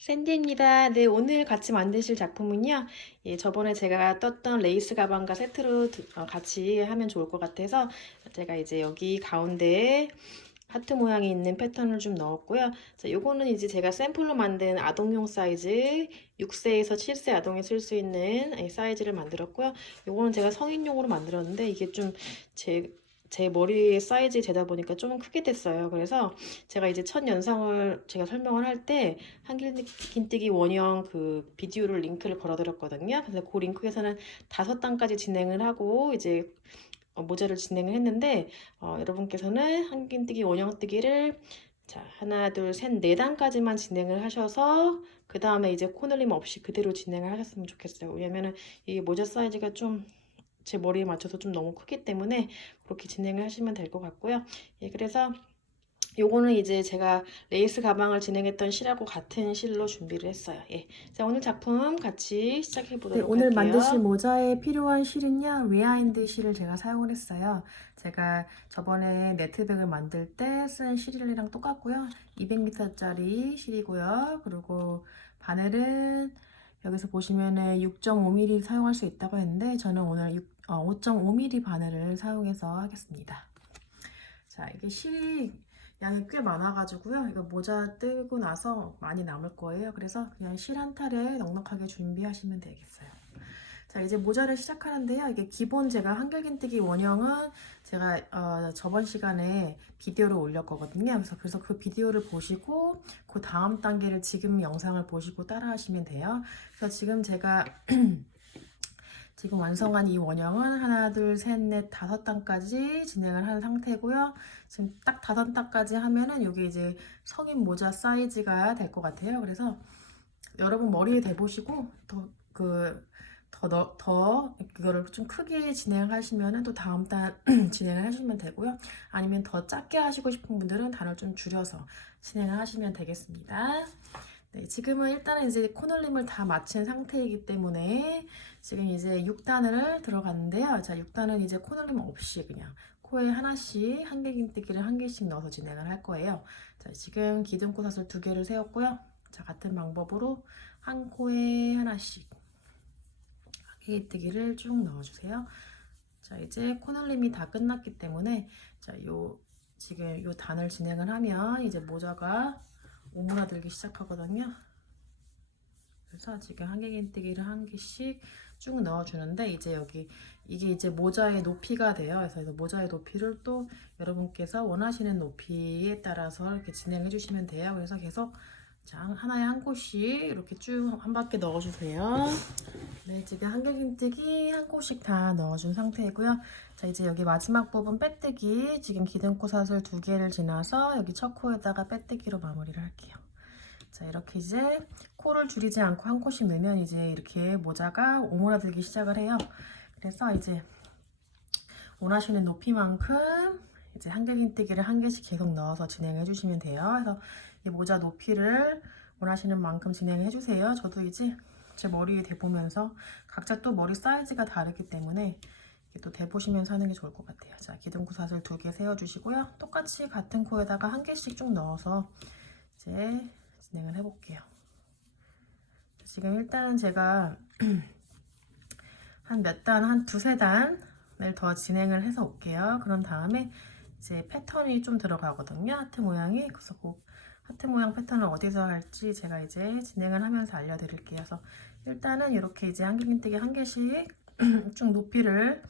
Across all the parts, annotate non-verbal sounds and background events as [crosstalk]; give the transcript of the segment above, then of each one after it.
샌디입니다. 네, 오늘 같이 만드실 작품은요. 예, 저번에 제가 떴던 레이스 가방과 세트로 드- 어, 같이 하면 좋을 것 같아서 제가 이제 여기 가운데에 하트 모양이 있는 패턴을 좀 넣었고요. 자, 요거는 이제 제가 샘플로 만든 아동용 사이즈 6세에서 7세 아동이 쓸 수 있는 이 사이즈를 만들었고요. 요거는 제가 성인용으로 만들었는데 이게 좀 제 제 머리 사이즈 재다 보니까 좀 크게 됐어요. 그래서 제가 이제 첫 영상을 제가 설명을 할 때 한길긴뜨기 원형 그 비디오를 링크를 걸어드렸거든요. 그래서 그 링크에서는 다섯 단까지 진행을 하고 이제 어, 모자를 진행을 했는데 어, 여러분께서는 한길뜨기 원형 뜨기를 자 하나 둘 셋 네 단까지만 진행을 하셔서 그 다음에 이제 코늘림 없이 그대로 진행을 하셨으면 좋겠어요. 왜냐면은 이 모자 사이즈가 좀 제 머리에 맞춰서 좀 너무 크기 때문에 그렇게 진행을 하시면 될 것 같고요. 예, 그래서 요거는 이제 제가 레이스 가방을 진행했던 실하고 같은 실로 준비를 했어요. 예. 자, 오늘 작품 같이 시작해 네, 보도록 오늘 할게요. 만드실 모자에 필요한 실은요, 레아인드 실을 제가 사용을 했어요. 제가 저번에 네트백을 만들 때 쓴 실이랑 똑같고요. 200m짜리 실이고요. 그리고 바늘은 여기서 보시면은 6.5mm 사용할 수 있다고 했는데 저는 오늘 6, 어, 5.5mm 바늘을 사용해서 하겠습니다. 자, 이게 실이 양이 꽤 많아가지고요. 이거 모자 뜨고 나서 많이 남을 거예요. 그래서 그냥 실 한 탈에 넉넉하게 준비하시면 되겠어요. 자, 이제 모자를 시작하는데요. 이게 기본 제가 한길긴뜨기 원형은 제가 어, 저번 시간에 비디오를 올렸 거거든요. 그래서, 그래서 그 비디오를 보시고 그 다음 단계를 지금 영상을 보시고 따라하시면 돼요. 그래서 지금 제가 [clears throat] 지금 완성한 이 원형은 하나, 둘, 셋, 넷, 다섯 단까지 진행을 한 상태고요. 지금 딱 다섯 단까지 하면은 이게 이제 성인 모자 사이즈가 될 것 같아요. 그래서 여러분 머리에 대보시고 더 그 더더더 그거를 좀 크게 진행을 하시면은 또 다음 단 [clears throat] 진행을 하시면 되고요. 아니면 더 작게 하시고 싶은 분들은 단을 좀 줄여서 진행을 하시면 되겠습니다. 네, 지금은 일단은 이제 코널림을 다 마친 상태이기 때문에 지금 이제 6단을 들어갔는데요. 자, 6단은 이제 코널림 없이 그냥 코에 하나씩 한길긴뜨기를 한 개씩 넣어서 진행을 할 거예요. 자, 지금 기둥코 사슬 두 개를 세웠고요. 자, 같은 방법으로 한 코에 하나씩 한길긴뜨기를 쭉 넣어주세요. 자, 이제 코널림이 다 끝났기 때문에 자, 요 지금 요 단을 진행을 하면 이제 모자가 오므라들기 시작하거든요. 그래서 지금 한길긴뜨기를 한 개씩 쭉 넣어주는데 이제 여기 이게 이제 모자의 높이가 돼요. 그래서 모자의 높이를 또 여러분께서 원하시는 높이에 따라서 이렇게 진행해 주시면 돼요. 그래서 계속 자, 하나에 한 곳씩 이렇게 쭉 한 바퀴 넣어주세요. 네, 지금 한길긴뜨기 한 곳씩 다 넣어준 상태이고요. 자, 이제 여기 마지막 부분 빼뜨기 지금 기둥코 사슬 두 개를 지나서 여기 첫 코에다가 빼뜨기로 마무리를 할게요. 자, 이렇게 이제 코를 줄이지 않고 한 코씩 넣으면 이제 이렇게 모자가 오므라들기 시작을 해요. 그래서 이제 원하시는 높이만큼 이제 한길긴뜨기를 한 개씩 계속 넣어서 진행해 주시면 돼요. 그래서 이 모자 높이를 원하시는 만큼 진행해 주세요. 저도 이제 제 머리에 대보면서 각자 또 머리 사이즈가 다르기 때문에 또 대보시면서 하는 게 좋을 것 같아요. 자, 기둥코 사슬 두 개 세워주시고요. 똑같이 같은 코에다가 한 개씩 쭉 넣어서 이제 진행을 해볼게요. 지금 일단은 제가 [clears throat] 한 몇 단, 한 두세 단을 더 진행을 해서 올게요. 그런 다음에 이제 패턴이 좀 들어가거든요. 하트 모양이. 그래서 그 하트 모양 패턴을 어디서 할지 제가 이제 진행을 하면서 알려드릴게요. 그래서 일단은 이렇게 이제 한길긴뜨기 한 개씩 [clears throat] 좀 높이를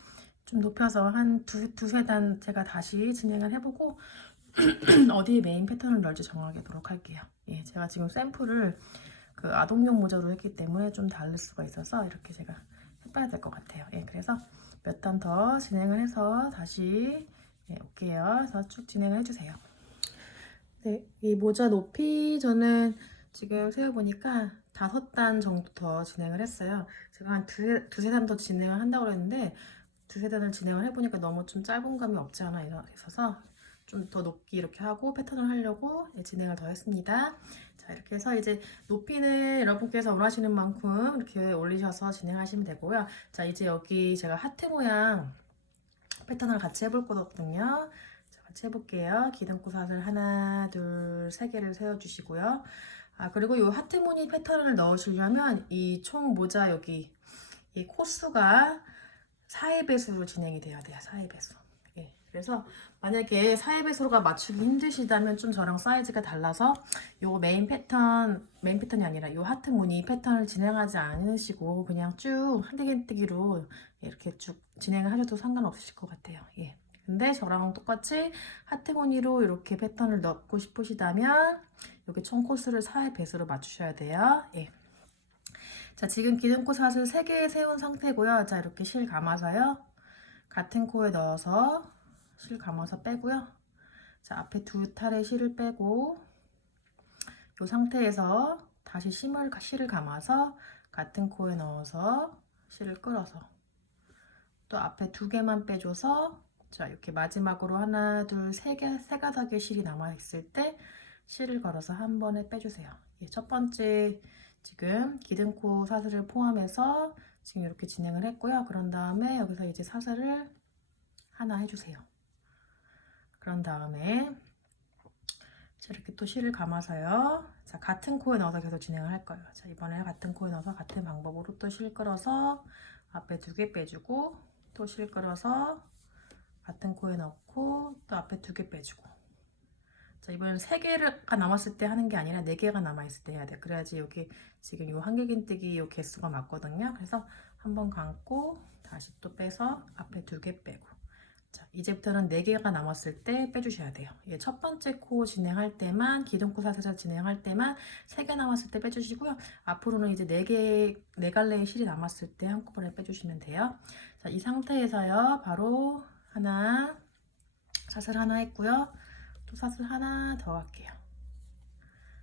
좀 높여서 한 두, 두세 단 제가 다시 진행을 해보고 [clears throat] 어디에 메인 패턴을 넣을지 정하도록 할게요. 예, 제가 지금 샘플을 그 아동용 모자로 했기 때문에 좀 다를 수가 있어서 이렇게 제가 해봐야 될 것 같아요. 예, 그래서 몇 단 더 진행을 해서 다시 예, 올게요. 그래서 쭉 진행을 해주세요. 네, 이 모자 높이 저는 지금 세어보니까 다섯 단 정도 더 진행을 했어요. 제가 한 두세, 두세 단 더 진행을 한다고 했는데 두세 단을 진행을 해보니까 너무 좀 짧은 감이 없지 않아 있어서 좀 더 높게 이렇게 하고 패턴을 하려고 예, 진행을 더 했습니다. 자, 이렇게 해서 이제 높이는 여러분께서 원하시는 만큼 이렇게 올리셔서 진행하시면 되고요. 자, 이제 여기 제가 하트 모양 패턴을 같이 해볼 거거든요. 자, 같이 해볼게요. 기둥코 사슬 하나, 둘, 세 개를 세워주시고요. 아 그리고 이 하트 무늬 패턴을 넣으시려면 이 총 모자 여기 이 코수가 4의 배수로 진행이 돼야 돼요. 4의 배수. 예. 그래서 만약에 4의 배수로가 맞추기 힘드시다면 좀 저랑 사이즈가 달라서 요 메인 패턴 메인 패턴이 아니라 요 하트 무늬 패턴을 진행하지 않으시고 그냥 쭉 한대긴뜨기로 이렇게 쭉 진행을 하셔도 상관없으실 것 같아요. 예. 근데 저랑 똑같이 하트 무늬로 이렇게 패턴을 넣고 싶으시다면 여기 총 코스를 4의 배수로 맞추셔야 돼요. 예. 자, 지금 기둥코 사슬 3개 세운 상태고요. 자, 이렇게 실 감아서요. 같은 코에 넣어서 실 감아서 빼고요. 자, 앞에 두 탈의 실을 빼고 이 상태에서 다시 심을 실을 감아서 같은 코에 넣어서 실을 끌어서 또 앞에 두 개만 빼줘서 자, 이렇게 마지막으로 하나, 둘, 세 개, 세 가닥의 실이 남아 있을 때 실을 걸어서 한 번에 빼주세요. 예, 첫 번째 지금 기둥코 사슬을 포함해서 지금 이렇게 진행을 했고요. 그런 다음에 여기서 이제 사슬을 하나 해주세요. 그런 다음에 자, 이렇게 또 실을 감아서요. 자, 같은 코에 넣어서 계속 진행을 할 거예요. 자, 이번에 같은 코에 넣어서 같은 방법으로 또 실 끌어서 앞에 두 개 빼주고 또 실 끌어서 같은 코에 넣고 또 앞에 두 개 빼주고 자, 이번엔 세 개가 남았을 때 하는 게 아니라 네 개가 남아있을 때 해야 돼. 그래야지 여기 지금 이 한길긴뜨기 요 개수가 맞거든요. 그래서 한번 감고 다시 또 빼서 앞에 두 개 빼고. 자, 이제부터는 네 개가 남았을 때 빼주셔야 돼요. 예, 첫 번째 코 진행할 때만 기둥코 사슬 진행할 때만 세 개 남았을 때 빼주시고요. 앞으로는 이제 네 개, 네 갈래의 실이 남았을 때 한꺼번에 빼주시면 돼요. 자, 이 상태에서요, 바로 하나, 사슬 하나 했고요. 또 사슬 하나 더 할게요.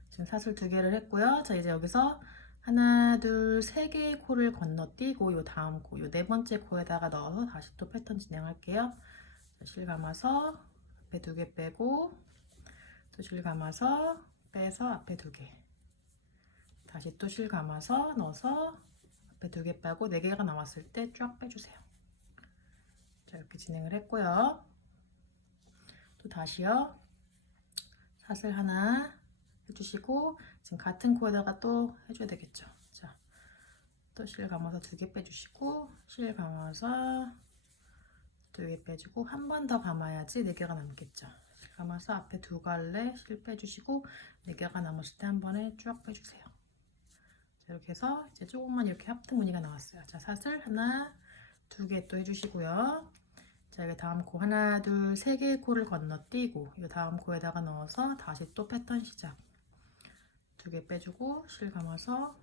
지금 사슬 두 개를 했고요. 자 이제 여기서 하나, 둘, 세 개의 코를 건너뛰고 요 다음 코, 요 네 번째 코에다가 넣어서 다시 또 패턴 진행할게요. 자, 실 감아서 앞에 두 개 빼고 또 실 감아서 빼서 앞에 두 개. 다시 또 실 감아서 넣어서 앞에 두 개 빼고 네 개가 남았을 때 쫙 빼주세요. 자 이렇게 진행을 했고요. 또 다시요. 사슬 하나 해주시고 지금 같은 코에다가 또 해줘야 되겠죠. 자, 또실 감아서 두 개 빼주시고 실 감아서 두 개 빼주고 한 번 더 감아야지 네 개가 남겠죠. 실 감아서 앞에 두 갈래 실 빼주시고 네 개가 남았을 때 한 번에 쭉 빼주세요. 자, 이렇게 해서 이제 조금만 이렇게 하트 무늬가 나왔어요. 자, 사슬 하나 두 개 또 해주시고요. 자, 여기 다음 코 하나, 둘, 세 개의 코를 건너뛰고 이 다음 코에다가 넣어서 다시 또 패턴 시작. 두 개 빼주고 실 감아서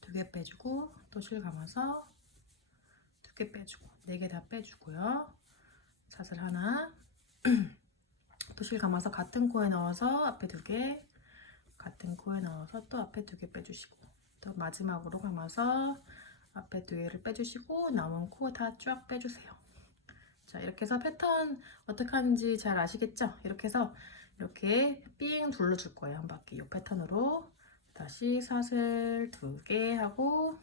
두 개 빼주고 또 실 감아서 두 개 빼주고 네 개 다 빼주고요. 사슬 하나 [clears throat] 또 실 감아서 같은 코에 넣어서 앞에 두 개 같은 코에 넣어서 또 앞에 두 개 빼주시고 또 마지막으로 감아서 앞에 두 개를 빼주시고 남은 코 다 쫙 빼주세요. 자 이렇게 해서 패턴 어떻게 하는지 잘 아시겠죠? 이렇게 해서 이렇게 삥 둘러줄 거예요 한 바퀴 이 패턴으로 다시 사슬 두 개 하고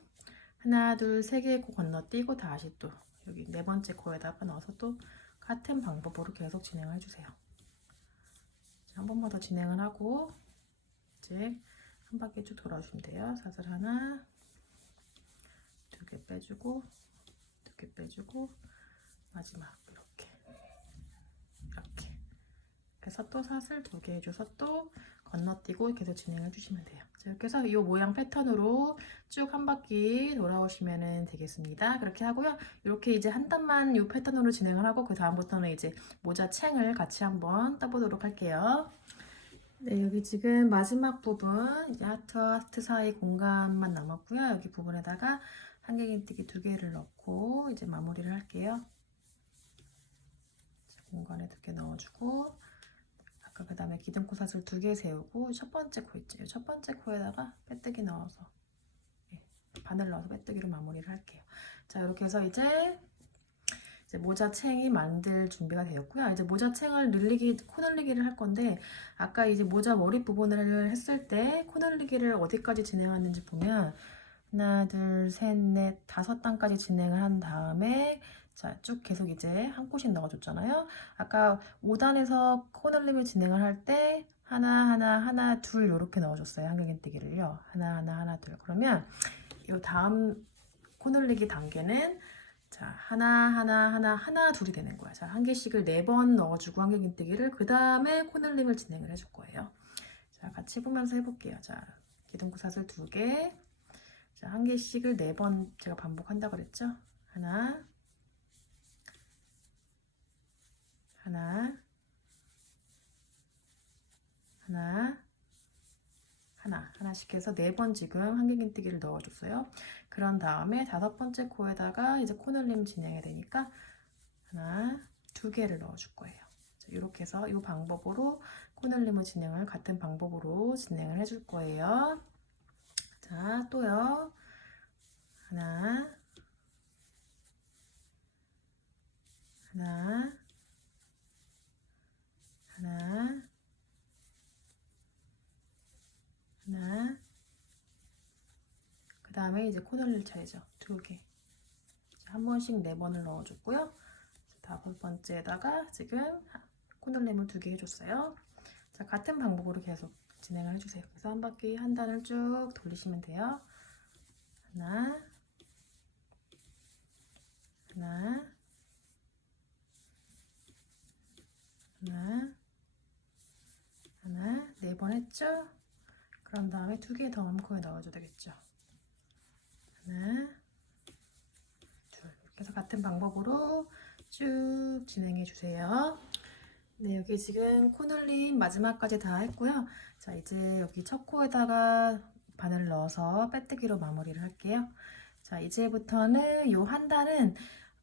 하나 둘 세 개 코 건너뛰고 다시 또 여기 네 번째 코에다가 넣어서 또 같은 방법으로 계속 진행을 해주세요 자, 한 번만 더 진행을 하고 이제 한 바퀴 쭉 돌아주시면 돼요 사슬 하나 두개 빼주고 두개 빼주고 마지막 이렇게. 이렇게. 그래서 또 사슬 두 개 해줘서 또 건너뛰고 계속 진행해 주시면 돼요. 자, 이렇게 해서 이 모양 패턴으로 쭉 한 바퀴 돌아오시면 되겠습니다. 그렇게 하고요. 이렇게 이제 한 단만 이 패턴으로 진행을 하고 그 다음부터는 이제 모자 챙을 같이 한번 떠보도록 할게요. 네 여기 지금 마지막 부분 이제 하트와 하트 사이 공간만 남았고요. 여기 부분에다가 한길긴뜨기 두 개를 넣고 이제 마무리를 할게요. 공간에 두 개 넣어주고 아까 그 다음에 기둥코 사슬 두 개 세우고 첫 번째 코 있죠. 이첫 번째 코에다가 빼뜨기 넣어서 예, 바늘 넣어서 빼뜨기로 마무리를 할게요. 자 이렇게 해서 이제 이제 모자 챙이 만들 준비가 되었고요. 이제 모자 챙을 늘리기 코 늘리기를 할 건데 아까 이제 모자 머리 부분을 했을 때 코 늘리기를 어디까지 진행했는지 보면 하나 둘 셋 넷 다섯 단까지 진행을 한 다음에 자, 쭉 계속 이제 한 코씩 넣어줬잖아요. 아까 5단에서 코늘림을 진행을 할 때 하나 하나 하나 둘 이렇게 넣어줬어요 한길긴뜨기를요. 하나 하나 하나 둘. 그러면 이 다음 코늘리기 단계는 자 하나 하나 하나 하나 둘이 되는 거야. 자 한 개씩을 네 번 넣어주고 한길긴뜨기를 그 다음에 코늘림을 진행을 해줄 거예요. 자 같이 보면서 해볼게요. 자 기둥구사슬 두 개 자 한 개씩을 네 번 제가 반복한다 그랬죠 하나 하나 하나 하나 하나씩 해서 네 번 지금 한길긴뜨기를 넣어줬어요. 그런 다음에 다섯 번째 코에다가 이제 코늘림 진행이 되니까 하나 두 개를 넣어줄 거예요. 이렇게 해서 이 방법으로 코늘림을 진행을 같은 방법으로 진행을 해줄 거예요. 자 또요. 하나. 하나. 하나. 하나. 그 다음에 이제 코넬릴 차례죠. 두 개 한 번씩 네 번을 넣어줬고요. 다섯 번째에다가 지금 코넬림을 두 개 해줬어요. 자 같은 방법으로 계속 진행을 해주세요 그래서 한 바퀴 한 단을 쭉 돌리시면 돼요 하나 하나 하나 하나 네 번 했죠 그런 다음에 두 개더 암코에 넣어줘야 되겠죠. 하나, 둘. 이렇게 해서 같은 방법으로 쭉 진행해 주세요. 네, 여기 지금 코늘림 마지막까지 다 했고요. 자, 이제 여기 첫 코에다가 바늘 넣어서 빼뜨기로 마무리를 할게요. 자, 이제부터는 요 한 단은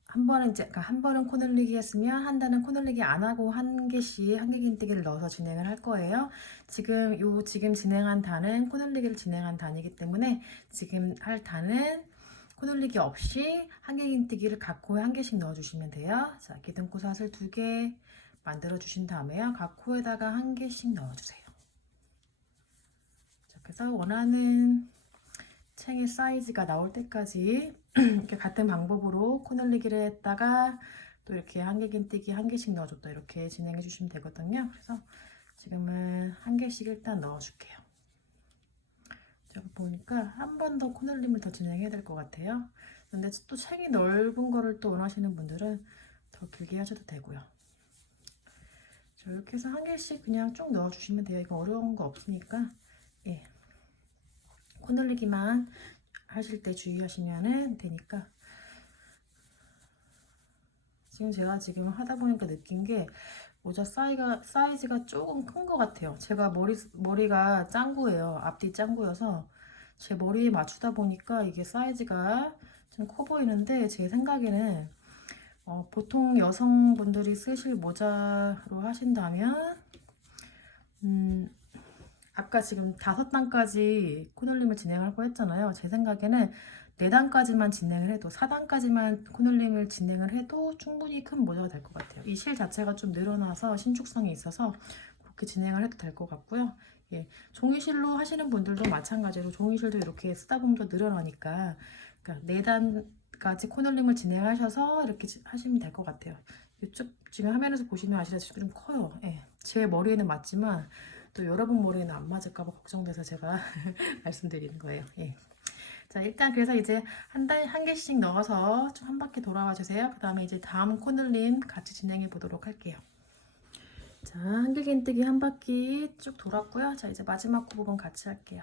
한 번은 이제 그러니까 한 번은 코늘리기 했으면 한 단은 코늘리기 안 하고 한 개씩 한길긴뜨기를 넣어서 진행을 할 거예요. 지금 요 지금 진행한 단은 코늘리기를 진행한 단이기 때문에 지금 할 단은 코늘리기 없이 한길긴뜨기를 각 코에 한 개씩 넣어주시면 돼요. 자, 기둥코 사슬 두 개 만들어 주신 다음에요. 각 코에다가 한 개씩 넣어주세요. 자, 그래서 원하는 챙의 사이즈가 나올 때까지 [clears throat] 이렇게 같은 방법으로 코넬리기를 했다가 또 이렇게 한길긴뜨기 한 개씩 넣어줬다 이렇게 진행해 주시면 되거든요. 그래서 지금은 한 개씩 일단 넣어줄게요. 제가 보니까 한 번 더 코넬림을 더 진행해야 될 것 같아요. 근데 또 챙이 넓은 거를 또 원하시는 분들은 더 길게 하셔도 되고요. 자, 이렇게 해서 한 개씩 그냥 쭉 넣어주시면 돼요. 이거 어려운 거 없으니까 예. 코늘리기만 하실 때 주의하시면 되니까 지금 제가 지금 하다 보니까 느낀 게 모자 사이가, 사이즈가 조금 큰 것 같아요 제가 머리, 머리가 짱구예요 앞뒤 짱구여서 제 머리에 맞추다 보니까 이게 사이즈가 좀 커 보이는데 제 생각에는 어, 보통 여성분들이 쓰실 모자로 하신다면 음, 아까 지금 다섯 단까지 코널림을 진행하고 했잖아요. 제 생각에는 네 단까지만 진행을 해도 4단까지만 코널림을 진행을 해도 충분히 큰 모자가 될 것 같아요. 이 실 자체가 좀 늘어나서 신축성이 있어서 그렇게 진행을 해도 될 것 같고요. 예, 종이실로 하시는 분들도 마찬가지로 종이실도 이렇게 쓰다 보면 더 늘어나니까 그러니까 네단 까지 코널림을 진행하셔서 이렇게 지- 하시면 될 것 같아요. 이쪽 지금 화면에서 보시면 아시다시피 좀 커요. 예, 제 머리에는 맞지만 또 여러분 머리에는 안 맞을까봐 걱정돼서 제가 [laughs] 말씀드리는 거예요. 예. 자 일단 그래서 이제 한 달 한 개씩 넣어서 좀 한 바퀴 돌아와 주세요. 그 다음에 이제 다음 코늘림 같이 진행해 보도록 할게요. 자 한길긴뜨기 한 바퀴 쭉 돌았고요. 자 이제 마지막 코 부분 같이 할게요.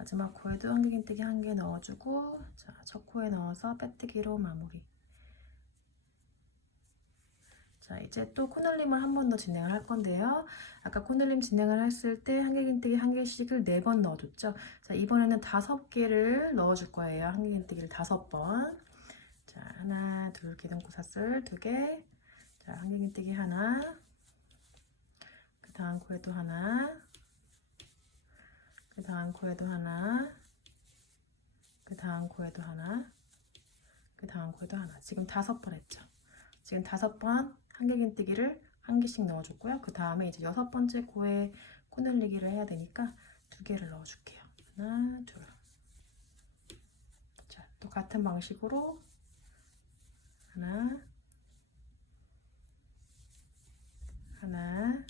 마지막 코에도 한길긴뜨기 한 개 넣어주고 자 첫 코에 넣어서 빼뜨기로 마무리. 자 이제 또 코늘림을 한 번 더 진행을 할 건데요. 아까 코늘림 진행을 했을 때 한길긴뜨기 한 개씩을 네 번 넣어줬죠. 자 이번에는 다섯 개를 넣어줄 거예요. 한길긴뜨기를 다섯 번. 자 하나 둘 기둥코 사슬 두 개. 자 한길긴뜨기 하나. 그 다음 코에도 하나. 그 다음 코에도 하나. 그 다음 코에도 하나. 그 다음 코에도 하나. 지금 다섯 번 했죠. 지금 다섯 번 한길긴뜨기를 한 개씩 넣어줬고요. 그 다음에 이제 여섯 번째 코에 코 늘리기를 해야 되니까 두 개를 넣어줄게요. 하나, 둘. 자, 또 같은 방식으로 하나, 하나,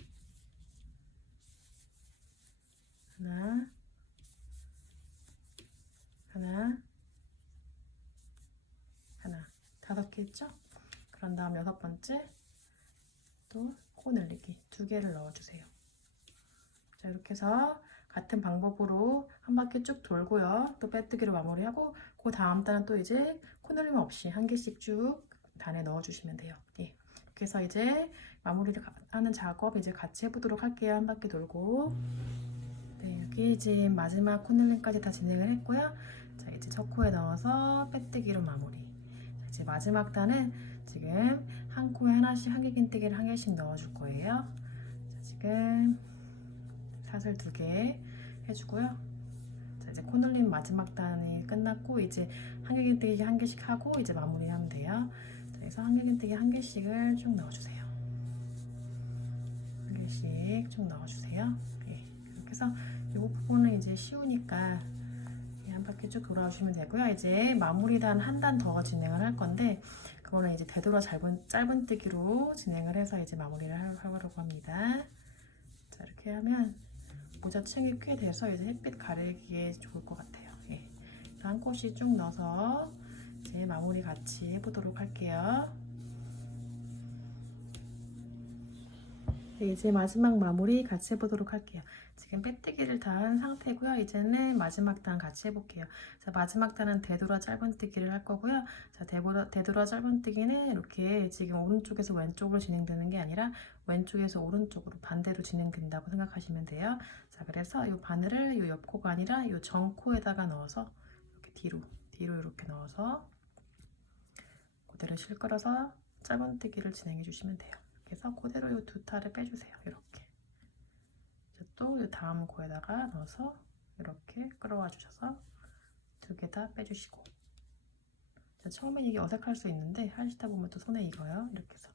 하나, 하나, 다섯 개 있죠? 그런 다음 여섯 번째 또 코 늘리기 두 개를 넣어주세요. 자 이렇게 해서 같은 방법으로 한 바퀴 쭉 돌고요. 또 빼뜨기로 마무리하고 그 다음 단은 또 이제 코 늘림 없이 한 개씩 쭉 단에 넣어주시면 돼요. 예. 이렇게 해서 이제 마무리를 하는 작업 이제 같이 해보도록 할게요. 한 바퀴 돌고 네, 여기 이제 마지막 코늘림까지 다 진행을 했고요. 자 이제 첫 코에 넣어서 빼뜨기로 마무리. 자, 이제 마지막 단은 지금 한 코에 하나씩 한길긴뜨기를 한 개씩 넣어줄 거예요. 자 지금 사슬 두 개 해주고요. 자 이제 코 늘림 마지막 단이 끝났고 이제 한길긴뜨기 한 개씩 하고 이제 마무리하면 돼요. 자 그래서 한길긴뜨기 한 개씩을 쭉 넣어주세요. 한 개씩 쭉 넣어주세요. 예, 이렇게 해서 이 부분은 이제 쉬우니까 예, 한 바퀴 쭉 돌아오시면 되고요. 이제 마무리 단 한 단 더 진행을 할 건데 그거는 이제 되돌아 짧은, 짧은 뜨기로 진행을 해서 이제 마무리를 하- 하려고 합니다. 자 이렇게 하면 모자층이 꽤 돼서 이제 햇빛 가리기에 좋을 것 같아요. 예. 한 꽃이 쭉 넣어서 이제 마무리 같이 해보도록 할게요. 네, 이제 마지막 마무리 같이 해보도록 할게요. 지금 빼뜨기를 다 한 상태고요. 이제는 마지막 단 같이 해볼게요. 자, 마지막 단은 되돌아 짧은뜨기를 할 거고요. 자, 되돌아, 되돌아 짧은뜨기는 이렇게 지금 오른쪽에서 왼쪽으로 진행되는 게 아니라 왼쪽에서 오른쪽으로 반대로 진행된다고 생각하시면 돼요. 자, 그래서 이 바늘을 이 옆코가 아니라 이 정코에다가 넣어서 이렇게 뒤로, 뒤로 이렇게 넣어서 그대로 실끌어서 짧은뜨기를 진행해 주시면 돼요. 그래서 그대로 이두 탈을 빼주세요. 이렇게. 또 다음 코에다가 넣어서 이렇게 끌어와 주셔서 두 개 다 빼주시고 자, 처음엔 이게 어색할 수 있는데 하시다 보면 또 손에 익어요. 이렇게 해서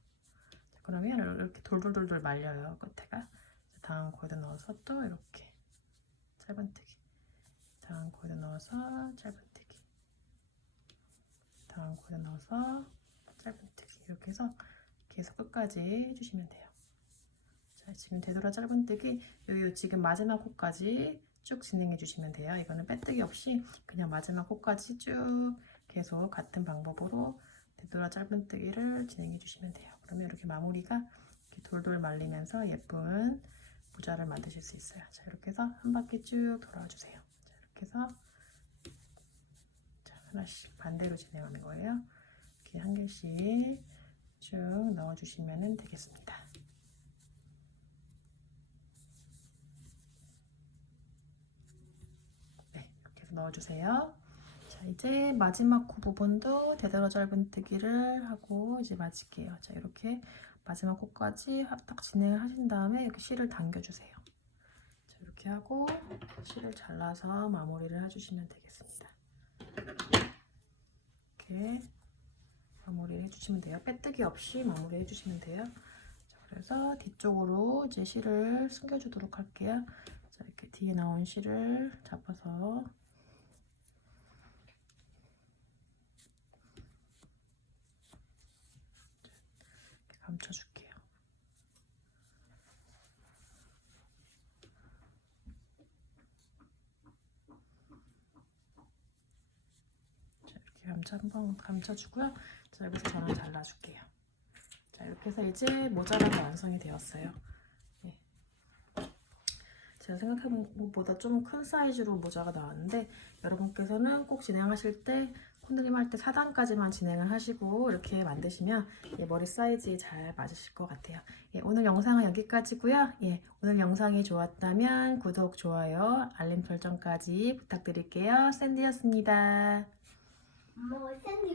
자, 그러면 이렇게 돌돌돌돌 말려요. 끝에가 자, 다음 코에다 넣어서 또 이렇게 짧은뜨기 다음 코에다 넣어서 짧은뜨기 다음 코에다 넣어서 짧은뜨기 이렇게 해서 계속 끝까지 해주시면 돼요. 자, 지금 되돌아 짧은뜨기 요, 요 지금 마지막 코까지 쭉 진행해 주시면 돼요. 이거는 빼뜨기 없이 그냥 마지막 코까지 쭉 계속 같은 방법으로 되돌아 짧은뜨기를 진행해 주시면 돼요. 그러면 이렇게 마무리가 이렇게 돌돌 말리면서 예쁜 모자를 만드실 수 있어요. 자, 이렇게 해서 한 바퀴 쭉 돌아와 주세요. 자, 이렇게 해서 자, 하나씩 반대로 진행하는 거예요. 이렇게 한 개씩 쭉 넣어 주시면 되겠습니다. 해서 넣어주세요. 자, 이제 마지막 코 부분도 되돌아 짧은뜨기를 하고 이제 마칠게요. 자, 이렇게 마지막 코까지 하- 딱 진행을 하신 다음에 이렇게 실을 당겨주세요. 자, 이렇게 하고 실을 잘라서 마무리를 해주시면 되겠습니다. 이렇게 마무리를 해주시면 돼요. 빼뜨기 없이 마무리 해주시면 돼요. 자, 그래서 뒤쪽으로 이제 실을 숨겨주도록 할게요. 자, 이렇게 뒤에 나온 실을 잡아서 이렇게 감춰줄게요. 자, 이렇게 감춰 한번 감춰주고요. 자, 여기서 저는 잘라줄게요. 자, 이렇게 해서 이제 모자가 완성이 되었어요. 제가 생각해본 것보다 좀 큰 사이즈로 모자가 나왔는데 여러분께서는 꼭 진행하실 때 콘드림 할 때 4단까지만 진행을 하시고 이렇게 만드시면 예, 머리 사이즈에 잘 맞으실 것 같아요. 예, 오늘 영상은 여기까지고요. 예, 오늘 영상이 좋았다면 구독, 좋아요, 알림 설정까지 부탁드릴게요. 샌디였습니다. 엄마가 샌디